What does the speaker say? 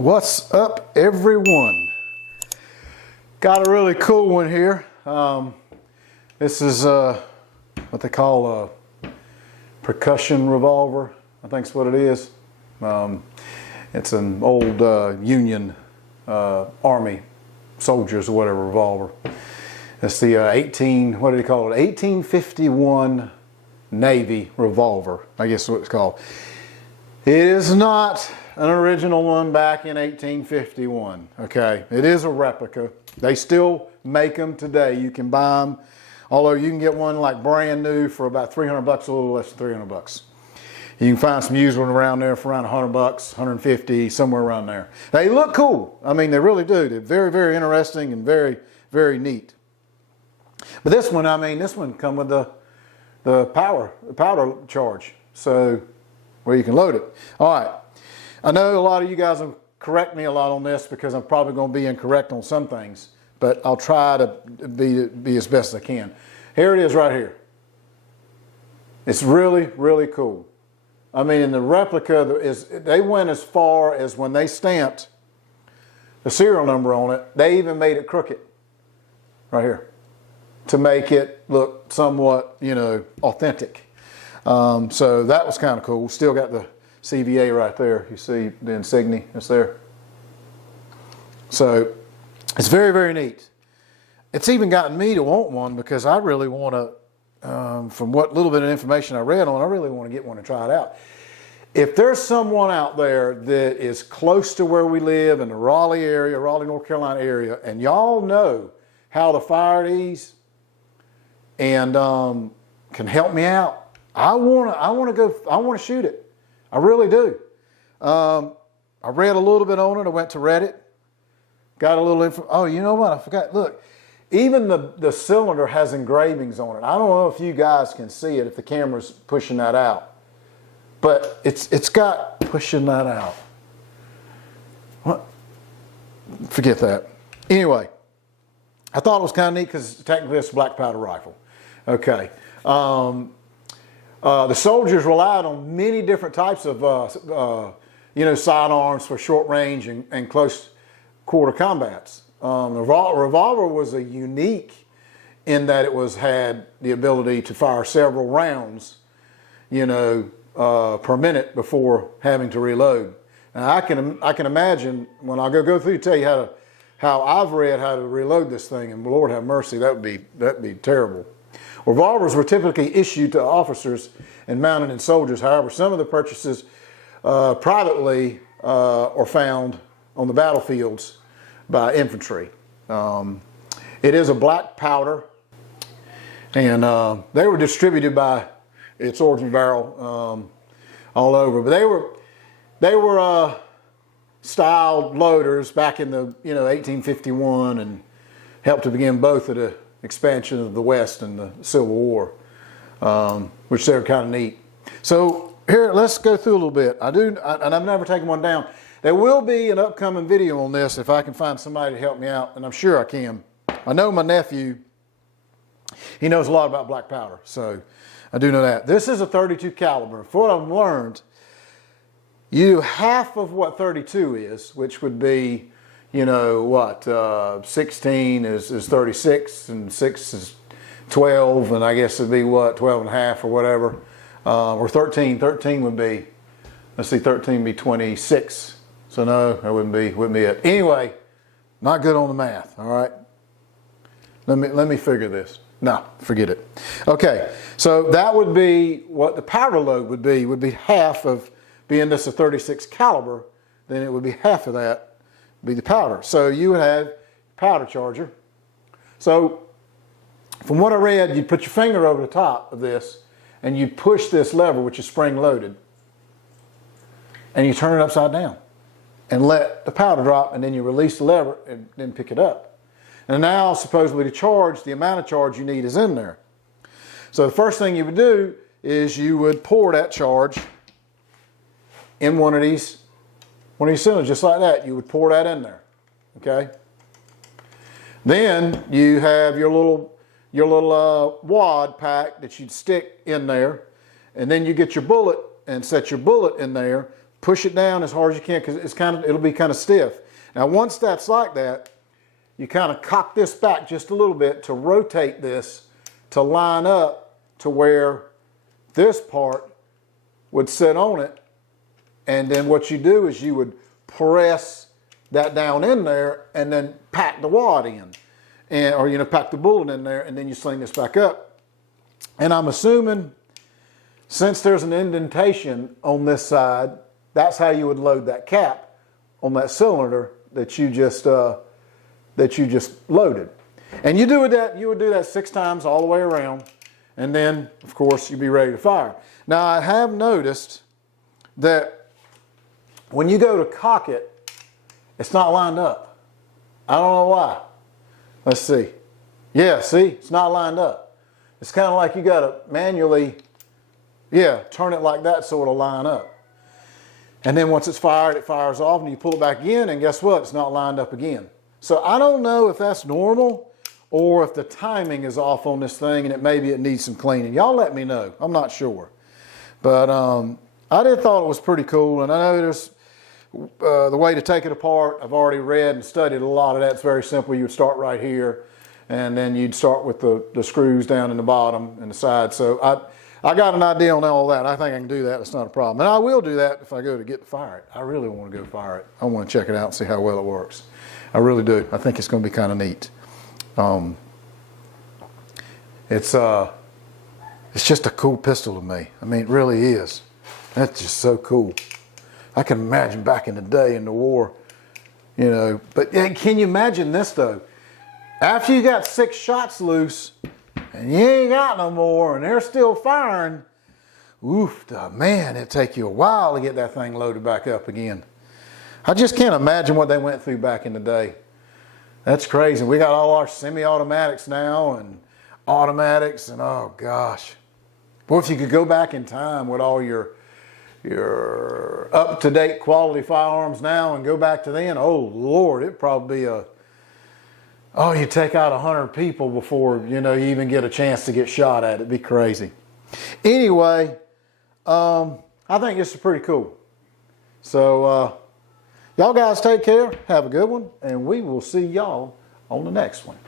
What's up, everyone? Got a really cool one here. This is what they call a percussion revolver. I think that's what it is. It's an old Union Army soldiers or whatever revolver. It's the 1851 Navy revolver, I guess is what it's called. It is not an original one back in 1851, okay? It is a replica. They still make them today. You can buy them, although you can get one like brand new for about 300 bucks, a little less than 300 bucks. You can find some used one around there for around 100 bucks, 150, somewhere around there. They look cool. I mean, they really do. They're very, very interesting and very, very neat. But this one, I mean, this one come with the powder charge, so where you can load it. All right. I know a lot of you guys will correct me a lot on this because I'm probably going to be incorrect on some things, but I'll try to be as best as I can. Here it is right here. It's really, really cool. I mean, in the replica, they went as far as when they stamped the serial number on it, they even made it crooked right here to make it look somewhat, you know, authentic. So that was kind of cool. Still got the CVA right there. You see the insignia that's there. So it's very, very neat. It's even gotten me to want one because I really want to, from what little bit of information I read on, I really want to get one and try it out. If there's someone out there that is close to where we live in the Raleigh area, Raleigh, North Carolina area, and y'all know how to fire these and can help me out, I want to shoot it. I really do. I read a little bit on it. I went to Reddit, got a little info. Oh, you know what? I forgot. Look, even the cylinder has engravings on it. I don't know if you guys can see it if the camera's pushing that out, but it's got pushing that out. What? Forget that. Anyway, I thought it was kind of neat because technically it's a black powder rifle. Okay. The soldiers relied on many different types of, sidearms for short range and close quarter combats. The revolver was a unique in that it had the ability to fire several rounds, per minute before having to reload. Now I can imagine when I go through tell you how I've read how to reload this thing, and Lord have mercy, that'd be terrible. Revolvers were typically issued to officers and mounted in soldiers. However, some of the purchases privately are found on the battlefields by infantry. It is a black powder, and they were distributed by its origin barrel all over. But they were styled loaders back in the 1851 and helped to begin both of the expansion of the West and the Civil War, which they're kind of neat. So here, let's go through a little bit. And I've never taken one down. There will be an upcoming video on this if I can find somebody to help me out, and I'm sure I can. I know my nephew, he knows a lot about black powder, so I do know that. This is a 32 caliber. For what I've learned, you do half of what 32 is, which would be 16 is 36 and 6 is 12, and I guess it'd be 12 and a half or whatever, or 13 would be, let's see, 13 would be 26, so no, that wouldn't be it. Anyway, not good on the math, all right? Let me figure this. No, forget it. Okay, so that would be what the powder load would be half of, being this a 36 caliber, then it would be half of that be the powder. So you would have powder charger. So from what I read, you'd put your finger over the top of this and you'd push this lever, which is spring loaded, and you turn it upside down and let the powder drop, and then you release the lever and then pick it up. And now supposedly to charge, the amount of charge you need is in there. So the first thing you would do is you would pour that charge in one of these cylinders, just like that. You would pour that in there, okay? Then you have your little wad pack that you'd stick in there, and then you get your bullet and set your bullet in there, push it down as hard as you can because it'll be kind of stiff. Now once that's like that, you kind of cock this back just a little bit to rotate this to line up to where this part would sit on it. And then what you do is you would press that down in there and then pack the wad in. Or pack the bullet in there, and then you sling this back up. And I'm assuming since there's an indentation on this side, that's how you would load that cap on that cylinder that you just loaded. And you would do that 6 times all the way around, and then of course you'd be ready to fire. Now I have noticed that when you go to cock it, it's not lined up. I don't know why. Let's see. Yeah, see, it's not lined up. It's kind of like you got to manually, turn it like that so it'll line up. And then once it's fired, it fires off and you pull it back in and guess what? It's not lined up again. So I don't know if that's normal or if the timing is off on this thing and maybe it needs some cleaning. Y'all let me know. I'm not sure. But I did thought it was pretty cool, and I know there's the way to take it apart. I've already read and studied a lot of that. It's very simple. You would start right here, and then you'd start with the screws down in the bottom and the side. So I got an idea on all that. I think I can do that. It's not a problem. And I will do that if I go to fire it. I really want to go fire it. I want to check it out and see how well it works. I really do. I think it's going to be kind of neat. It's just a cool pistol to me. I mean, it really is. That's just so cool. I can imagine back in the day in the war, But can you imagine this though? After you got 6 shots loose and you ain't got no more and they're still firing, man, it'd take you a while to get that thing loaded back up again. I just can't imagine what they went through back in the day. That's crazy. We got all our semi-automatics now and automatics and oh gosh. Boy, if you could go back in time with all your up-to-date quality firearms now and go back to then, oh Lord, it'd probably be you take out 100 people before you even get a chance to get shot at. It'd be crazy. Anyway, I think this is pretty cool. So y'all guys take care, have a good one, and we will see y'all on the next one.